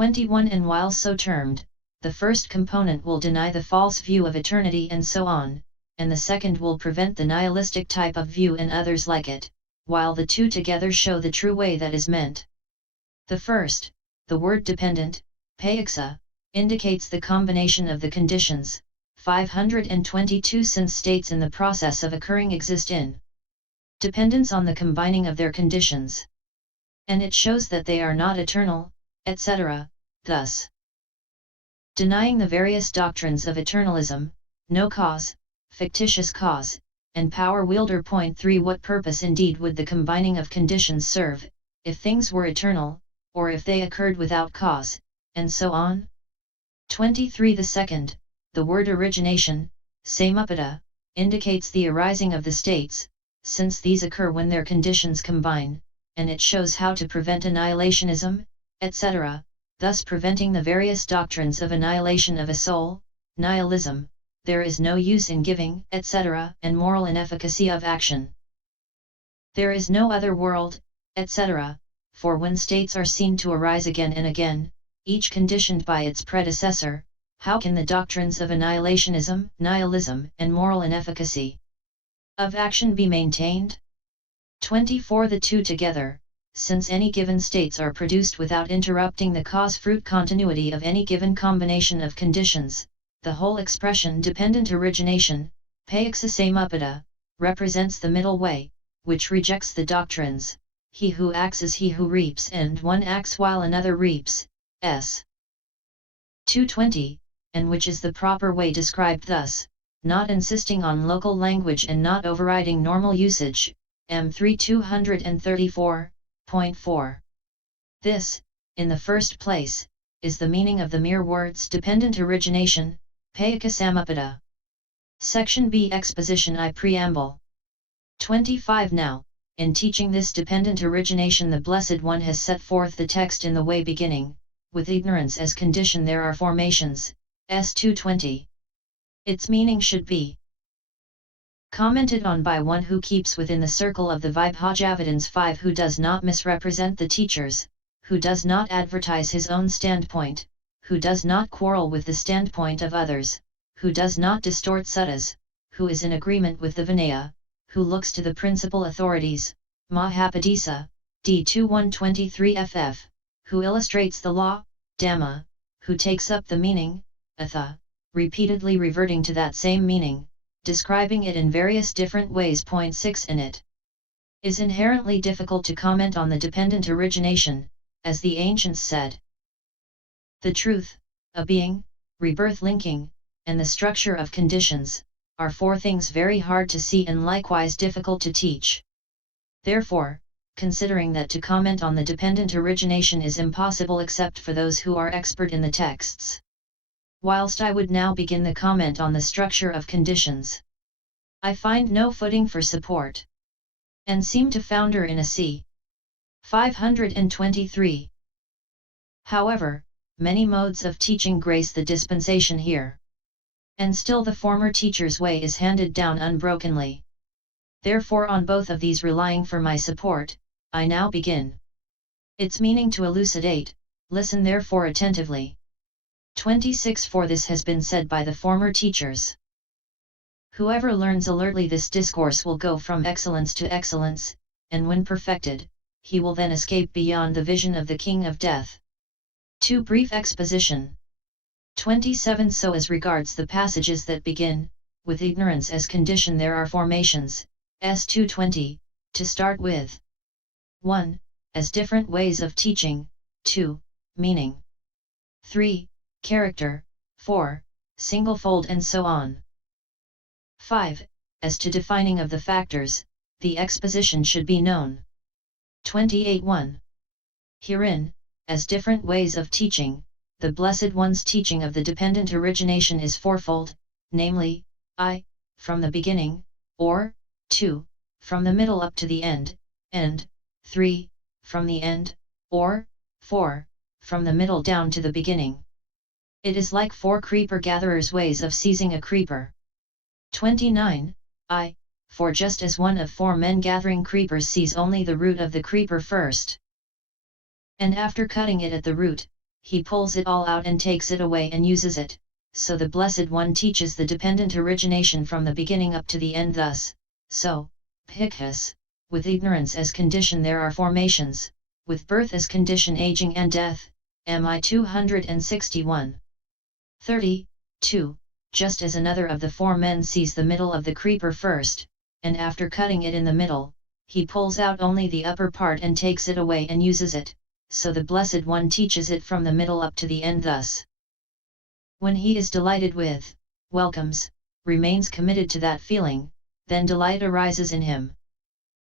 21 And while so termed, the first component will deny the false view of eternity and so on, and the second will prevent the nihilistic type of view and others like it, while the two together show the true way that is meant. The first, the word dependent, paþicca, indicates the combination of the conditions. 522 Since states in the process of occurring exist in dependence on the combining of their conditions, and it shows that they are not eternal, etc., thus denying the various doctrines of eternalism, no cause, fictitious cause, and power wielder. 3 What purpose indeed would the combining of conditions serve, if things were eternal, or if they occurred without cause, and so on? 23 The second, the word origination, samuppada, indicates the arising of the states, since these occur when their conditions combine, and it shows how to prevent annihilationism, etc., thus preventing the various doctrines of annihilation of a soul, nihilism, there is no use in giving, etc., and moral-inefficacy-of-action. There is no other world, etc., for when states are seen to arise again and again, each conditioned by its predecessor, how can the doctrines of annihilationism, nihilism, and moral inefficacy-of-action be maintained? 24 The two together, since any given states are produced without interrupting the cause-fruit continuity of any given combination of conditions, the whole expression dependent origination, paþicca samuppada, represents the middle way, which rejects the doctrines, he who acts is he who reaps and one acts while another reaps, s. 220, and which is the proper way described thus, not insisting on local language and not overriding normal usage, m3 234.4. This, in the first place, is the meaning of the mere words dependent origination, paþicca samuppada. Section B Exposition I Preamble 25 Now, in teaching this dependent origination the Blessed One has set forth the text in the way beginning, with ignorance as condition there are formations, s220. Its meaning should be commented on by one who keeps within the circle of the Vibhajavadins 5 who does not misrepresent the teachers, who does not advertise his own standpoint, who does not quarrel with the standpoint of others, who does not distort suttas, who is in agreement with the Vinaya, who looks to the principal authorities, Mahapadisa, D2123 ff, who illustrates the law, Dhamma, who takes up the meaning, Atha, repeatedly reverting to that same meaning, describing it in various different ways. 6 In it is inherently difficult to comment on the dependent origination, as the ancients said. The truth, a being, rebirth linking, and the structure of conditions, are four things very hard to see and likewise difficult to teach. Therefore, considering that to comment on the dependent origination is impossible except for those who are expert in the texts, whilst I would now begin the comment on the structure of conditions, I find no footing for support, and seem to founder in a c. 523. However, many modes of teaching grace the dispensation here, and still the former teacher's way is handed down unbrokenly. Therefore, on both of these relying for my support, I now begin its meaning to elucidate. Listen therefore attentively. 26 For this has been said by the former teachers. Whoever learns alertly this discourse will go from excellence to excellence, and when perfected, he will then escape beyond the vision of the King of Death. 2 Brief exposition. 27 So as regards the passages that begin, with ignorance as condition there are formations, s220, to start with. 1. As different ways of teaching, 2. Meaning. 3. Character, 4. Singlefold and so on. 5. As to defining of the factors, the exposition should be known. 28.1. Herein, as different ways of teaching, the Blessed One's teaching of the dependent origination is fourfold, namely, I, from the beginning, or, 2, from the middle up to the end, and, 3, from the end, or, 4, from the middle down to the beginning. It is like four creeper-gatherers' ways of seizing a creeper. 29. I, for just as one of four men gathering creepers sees only the root of the creeper first, and after cutting it at the root, he pulls it all out and takes it away and uses it, so the Blessed One teaches the dependent origination from the beginning up to the end thus, so, paþicca, with ignorance as condition there are formations, with birth as condition aging and death, MI 261. 32. Just as another of the four men sees the middle of the creeper first, and after cutting it in the middle, he pulls out only the upper part and takes it away and uses it, so the Blessed One teaches it from the middle up to the end thus. When he is delighted with, welcomes, remains committed to that feeling, then delight arises in him.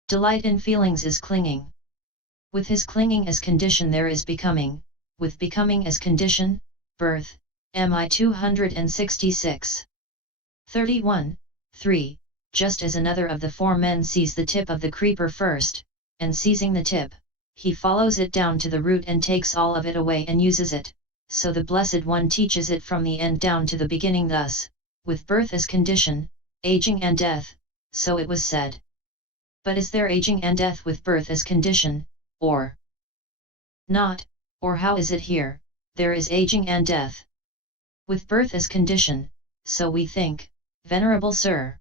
Delight in feelings is clinging. With his clinging as condition there is becoming, with becoming as condition, birth, MI 266. 31. 3. Just as another of the four men sees the tip of the creeper first, and seizing the tip, he follows it down to the root and takes all of it away and uses it, so the Blessed One teaches it from the end down to the beginning thus, with birth as condition, aging and death, so it was said. But is there aging and death with birth as condition, or not, or how is it here, there is aging and death with birth as condition, so we think, Venerable Sir.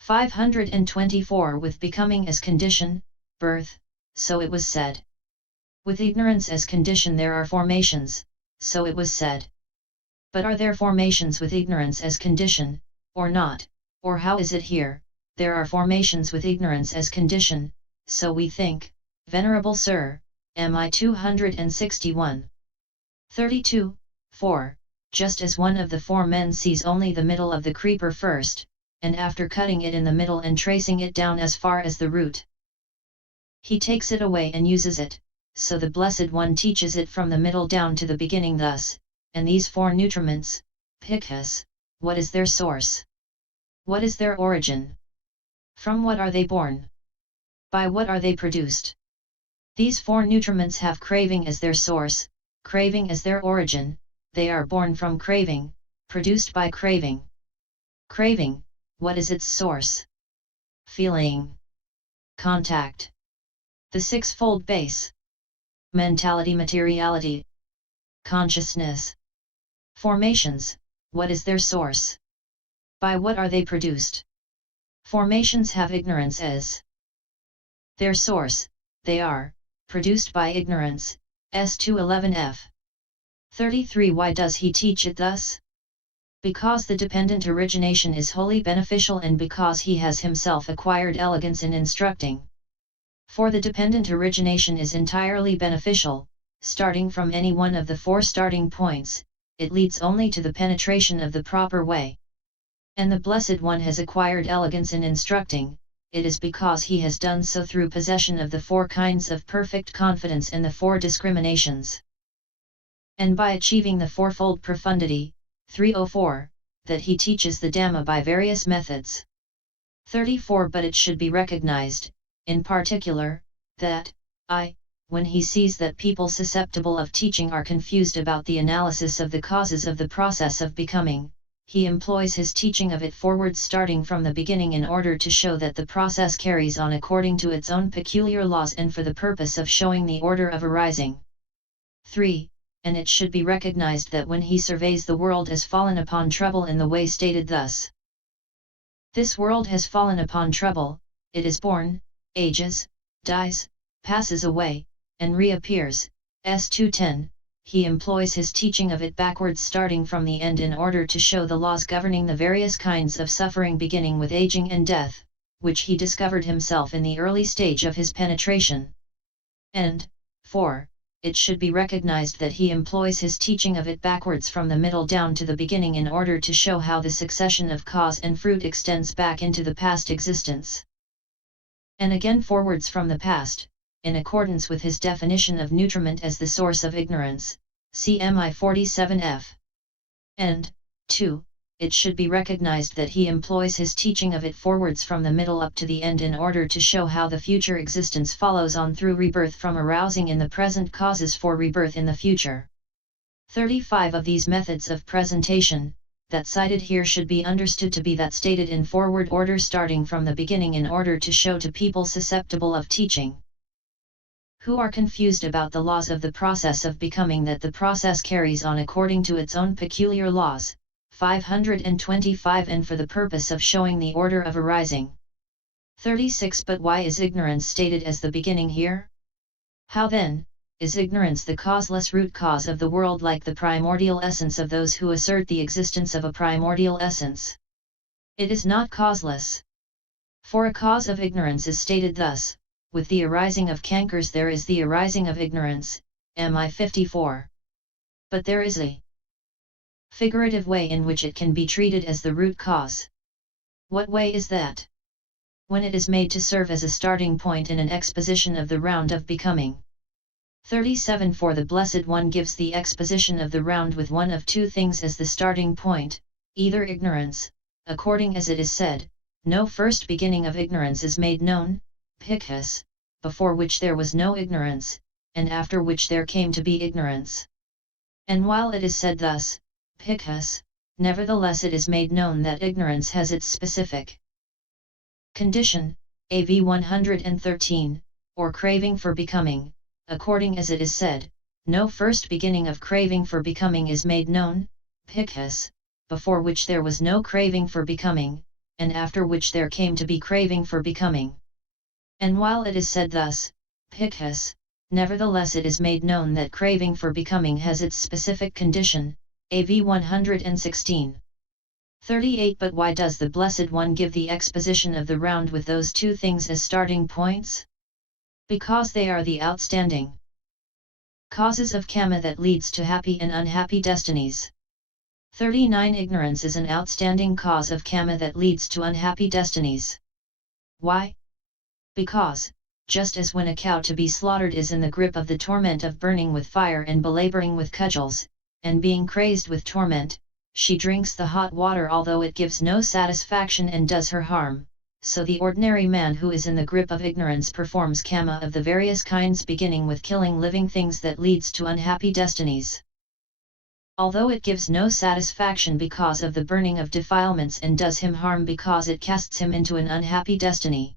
524 with becoming as condition, birth, so it was said. With ignorance as condition there are formations, so it was said. But are there formations with ignorance as condition, or not, or how is it here, there are formations with ignorance as condition, so we think, Venerable Sir, MI 261. 32. 4. Just as one of the four men sees only the middle of the creeper first, and after cutting it in the middle and tracing it down as far as the root, he takes it away and uses it, so the Blessed One teaches it from the middle down to the beginning thus, and these four nutriments, paþicca, what is their source? What is their origin? From what are they born? By what are they produced? These four nutriments have craving as their source, craving as their origin, they are born from craving, produced by craving. Craving, what is its source? Feeling. Contact. The sixfold base. Mentality, materiality. Consciousness. Formations, what is their source? By what are they produced? Formations have ignorance as their source, they are produced by ignorance, S211F. 33. Why does he teach it thus? Because the dependent origination is wholly beneficial and because he has himself acquired elegance in instructing. For the dependent origination is entirely beneficial, starting from any one of the four starting points, it leads only to the penetration of the proper way. And the Blessed One has acquired elegance in instructing, it is because he has done so through possession of the four kinds of perfect confidence and the four discriminations. And by achieving the fourfold profundity, 304, that he teaches the Dhamma by various methods. 34. But it should be recognized, in particular, that, when he sees that people susceptible of teaching are confused about the analysis of the causes of the process of becoming, he employs his teaching of it forwards starting from the beginning in order to show that the process carries on according to its own peculiar laws and for the purpose of showing the order of arising. 3. And it should be recognized that when he surveys the world has fallen upon trouble in the way stated thus. This world has fallen upon trouble, it is born, ages, dies, passes away, and reappears, S210, he employs his teaching of it backwards starting from the end in order to show the laws governing the various kinds of suffering beginning with aging and death, which he discovered himself in the early stage of his penetration. And, 4. It should be recognized that he employs his teaching of it backwards from the middle down to the beginning in order to show how the succession of cause and fruit extends back into the past existence. And again forwards from the past, in accordance with his definition of nutriment as the source of ignorance, CMI 47F. And, 2. It should be recognized that he employs his teaching of it forwards from the middle up to the end in order to show how the future existence follows on through rebirth from arousing in the present causes for rebirth in the future. 35 of these methods of presentation, that cited here should be understood to be that stated in forward order starting from the beginning in order to show to people susceptible of teaching, who are confused about the laws of the process of becoming that the process carries on according to its own peculiar laws. 525 And for the purpose of showing the order of arising. 36 But why is ignorance stated as the beginning here? How then, is ignorance the causeless root cause of the world like the primordial essence of those who assert the existence of a primordial essence? It is not causeless. For a cause of ignorance is stated thus, with the arising of cankers there is the arising of ignorance, mi 54. But there is a figurative way in which it can be treated as the root cause. What way is that? When it is made to serve as a starting point in an exposition of the round of becoming. 37 For the Blessed One gives the exposition of the round with one of two things as the starting point, either ignorance, according as it is said, no first beginning of ignorance is made known, paþicca, before which there was no ignorance, and after which there came to be ignorance. And while it is said thus, paþicca, nevertheless it is made known that ignorance has its specific condition, AV 113, or craving for becoming, according as it is said, no first beginning of craving for becoming is made known, paþicca, before which there was no craving for becoming, and after which there came to be craving for becoming. And while it is said thus, paþicca, nevertheless it is made known that craving for becoming has its specific condition, AV 116. 38 But why does the Blessed One give the exposition of the round with those two things as starting points? Because they are the outstanding causes of karma that leads to happy and unhappy destinies. 39 Ignorance is an outstanding cause of karma that leads to unhappy destinies. Why? Because, just as when a cow to be slaughtered is in the grip of the torment of burning with fire and belaboring with cudgels, and being crazed with torment, she drinks the hot water although it gives no satisfaction and does her harm, so the ordinary man who is in the grip of ignorance performs karma of the various kinds beginning with killing living things that leads to unhappy destinies. Although it gives no satisfaction because of the burning of defilements and does him harm because it casts him into an unhappy destiny.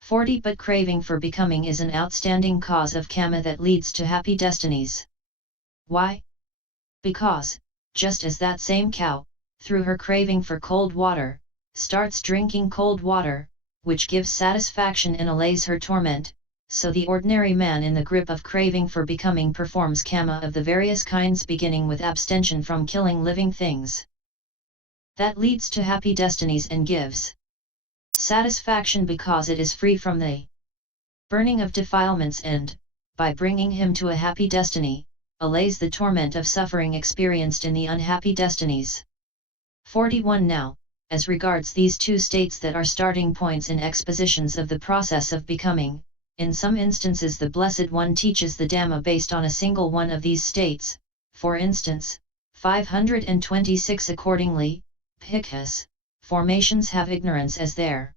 40 But craving for becoming is an outstanding cause of karma that leads to happy destinies. Why? Because, just as that same cow, through her craving for cold water, starts drinking cold water, which gives satisfaction and allays her torment, so the ordinary man in the grip of craving for becoming performs karma of the various kinds beginning with abstention from killing living things. That leads to happy destinies and gives satisfaction because it is free from the burning of defilements and, by bringing him to a happy destiny, allays the torment of suffering experienced in the unhappy destinies. 41 Now, as regards these two states that are starting points in expositions of the process of becoming, in some instances the Blessed One teaches the Dhamma based on a single one of these states, for instance, 526 Accordingly, paþicca, formations have ignorance as their